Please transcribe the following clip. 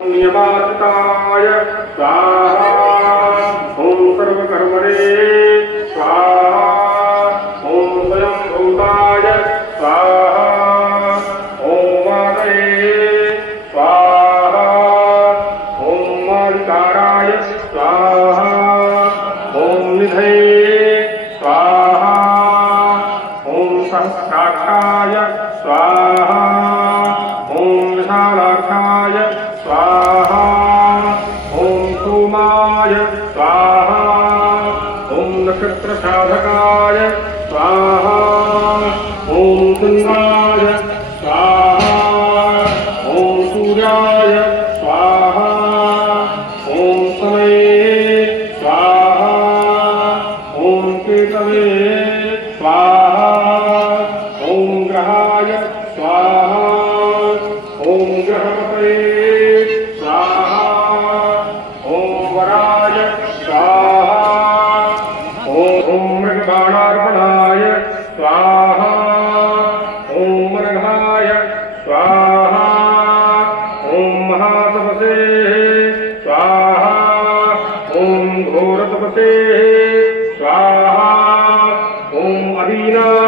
नियमाताय स्वाहा। ओम सर्वकर्मणे स्वाहा। ओम स्वयं भूताय स्वाहा। ओम मातये स्वाहा। ओम मालिकाराय स्वाहा। ओम निधये स्वाहा। ओम सहस्राक्षाय स्वाहा। ओम विशालाक्षाय स्वाहा। ओम सोमाय स्वाहा। ओम नक्षत्र साधकाय स्वाहा। ओम चंद्राय स्वाहा। ओम सूर्याय स्वाहा। ओम समये स्वाहा। ओम केतवे स्वाहा। ओम ग्रहाय स्वाहा। ओम ग्रहपतये स्वाहा। ओम वराय स्वाहा। ओम मृगबाणार्पणाय स्वाहा। ओम मृगाय स्वाहा। ओम महातपसे स्वाहा। ओम घोरतपसे स्वाहा। ओम अधीना